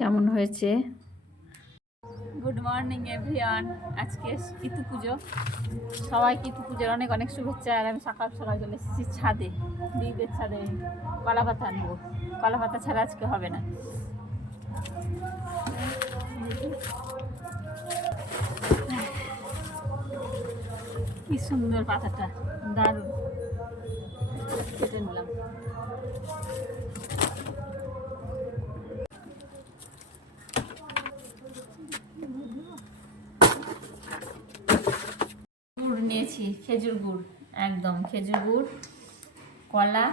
কেমন হয়েছে? Good morning everyone. আজকে কিতু পুজো, সবাই কিতু পুজোর অনেক অনেক শুভেচ্ছা। আর আমি সকাল সকাল চলে এসেছি ছাদে, দিদিদের ছাদে কলা পাতা নেবো। কলা পাতা ছাড়া আজকে হবে না। কি সুন্দর পাতাটা, দারুণ। কেটে নিলাম। গুড় নিয়েছি, খেজুর গুড়, একদম খেজুর গুড়, কলা,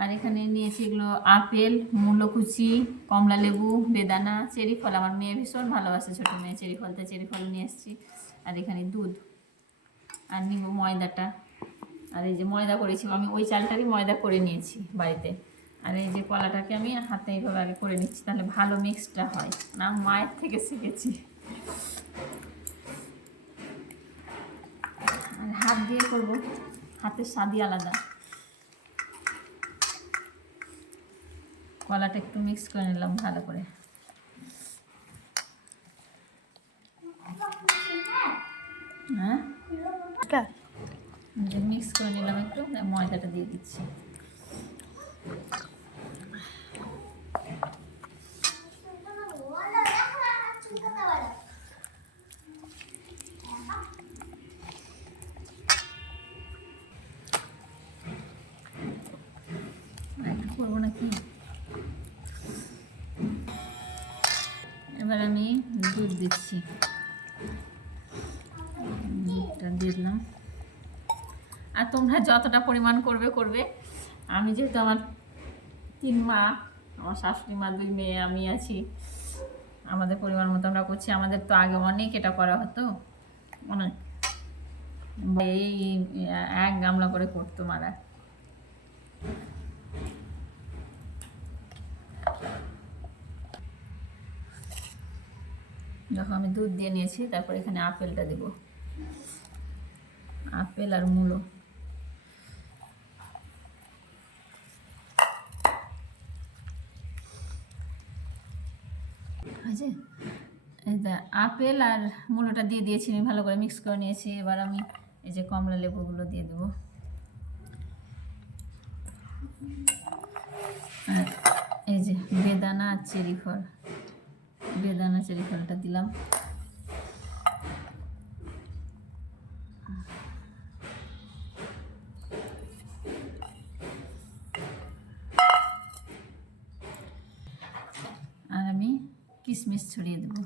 আর এখানে নিয়েছি এগুলো আপেল, মূলকুচি, কমলা লেবু, বেদানা, চেরি ফল। আমার মেয়ে ভীষণ ভালোবাসে, ছোটো মেয়ে চেরি ফলতে, চেরি ফল নিয়ে এসেছি। আর এখানে দুধ, আর নিব ময়দাটা। আর এই যে ময়দা করেছি আমি, ওই চালটারই ময়দা করে নিয়েছি বাড়িতে। আর এই যে কলাটাকে আমি হাতে এইভাবে আগে করে নিচ্ছি, তাহলে ভালো মিক্সটা হয়। না, মায়ের থেকে শিখেছি। আর হাত দিয়ে করবো, হাতের স্বাদই আলাদা। কলাটা একটু মিক্স করে নিলাম ভালো করে। হ্যাঁ, মিক্স করে নিলাম একটু, ময়দাটা দিয়ে দিচ্ছি। করবো নাকি, এবার আমি দুধ দিচ্ছি। দুধটা দিলাম। আর তোমরা যতটা পরিমাণ করবে করবে। আমি যেহেতু আমার 3 মা, আমার শাশুড়ি মা, 2 মেয়ে, আমি আছি, আমাদের পরিমাণ মতো আমরা করছি। আমাদের তো আগে অনেক এটা করা হতো, অনেক, এই 1 গামলা করে করতো মারা। যখন আমি দুধ দিয়ে নিয়েছি, তারপর এখানে আপেলটা দেব, আপেল আর মূলো। আছে, এই আপেল আর মূলোটা দিয়ে দিয়েছি, আমি ভালো করে মিক্স করে নিয়েছি। এবার আমি এই যে কমলা লেবুগুলো দিয়ে দেবো। আর এই যে বেদানা আর চেরি ফল, বেদানা চেরি ফলটা দিলাম। আর আমি কিশমিশ ছড়িয়ে দেব।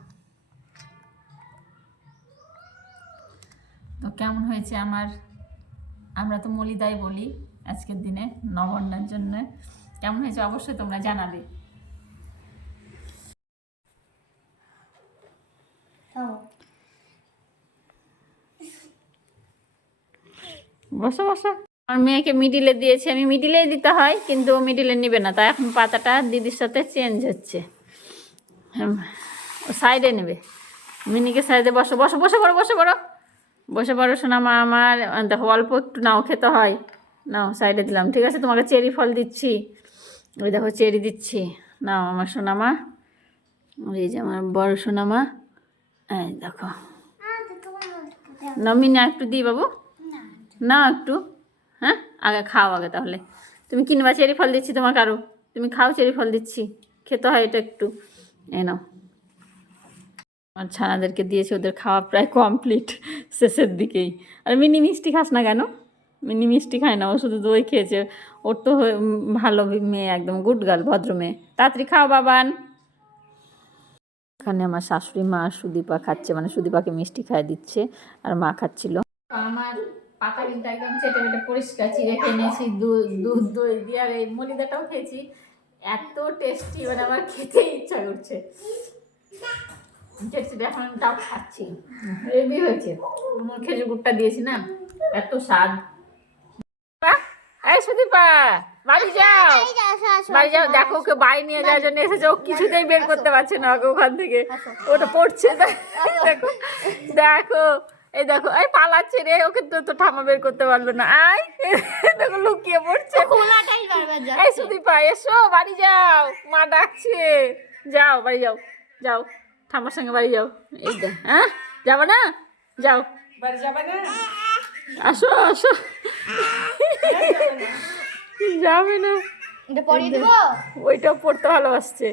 তো কেমন হয়েছে আমার, আমরা তো মলিদাই বলি আজকের দিনে নবান্নের জন্য, কেমন হয়েছে অবশ্যই তোমরা জানাবে। বসো বসো। আমার মেয়েকে মিডিলে দিয়েছি, আমি মিডিলেই দিতে হয়, কিন্তু ও মিডিলে নিবে না। তাই এখন পাতাটা দিদির সাথে চেঞ্জ হচ্ছে, ও সাইডে নেবে। মিনিকে সাইডে বসো, বসো, বসে পড়ো, বসে পড়ো, বসে পড়ো সোনামা আমার। দেখো অল্প একটু নাও, খেতে হয়। নাও, সাইডে দিলাম, ঠিক আছে। তোমাকে চেরি ফল দিচ্ছি, ওই দেখো চেরি দিচ্ছি। নাও আমার সোনামা, এই যে আমার বড় সোনামা, এই দেখো। নমিনা একটু দিই বাবু, না একটু, হ্যাঁ আগে খাও আগে, তাহলে তুমি কিনবা। চেরি ফল দিচ্ছি তোমাকে, আরও তুমি খাও, চেরি ফল দিচ্ছি, খেতে হয় এটা একটু। এই নাও। আর ছানাদেরকে দিয়েছি, ওদের খাওয়া প্রায় কমপ্লিট, শেষের দিকেই। আর মিনি মিষ্টি খাস না কেন? মিনি মিষ্টি খায় না, ও শুধু দই খেয়েছে। ওর তো ভালো মেয়ে, একদম গুড গার্ল, ভদ্র মেয়ে। তাড়াতাড়ি খাও বাবান। এখানে আমার শাশুড়ি মা সুদীপা খাচ্ছে, মানে সুদীপাকে মিষ্টি খাইয়ে দিচ্ছে, আর মা খাচ্ছিল। আমার পাতা কিন্তু একদম চেটে মেটে পরিষ্কার চিড়ে খেয়ে নিয়েছি, দুধ দই দিয়ে। আর এই মলিদাটাও খেয়েছি, এত টেস্টি, মানে আমার খেতেই ইচ্ছা করছে। এখন তাও খাচ্ছি, হেভি হয়েছে। খেজুর গুড়টা দিয়েছি না, এত স্বাদ। এই সুদীপা, বাড়ি যাও, বাড়ি যাও। দেখো ওকে বাড়ি নিয়ে যাওয়ার জন্য এসেছে, ও কিছুতেই বের করতে পারছে না ওকে ওখান থেকে, ওটা পড়ছে। দেখো দেখো, এই দেখো, এই পালাচ্ছে রে, ওকে তো ঠামা বের করতে পারলো না। আয় দেখো লুকিয়ে পড়ছে। এই সুদীপা এসো, বাড়ি যাও, মা ডাকছে। যাও বাড়ি যাও, যাও ঠাম্মার সঙ্গে বাড়ি যাও। এই দে, হ্যাঁ যাবো না, যাও বাড়ি যাবে না? আসো আসো, যাবে না, এটা পরিয়ে দিব। ওইটাও পড়তে ভালোবাসছে।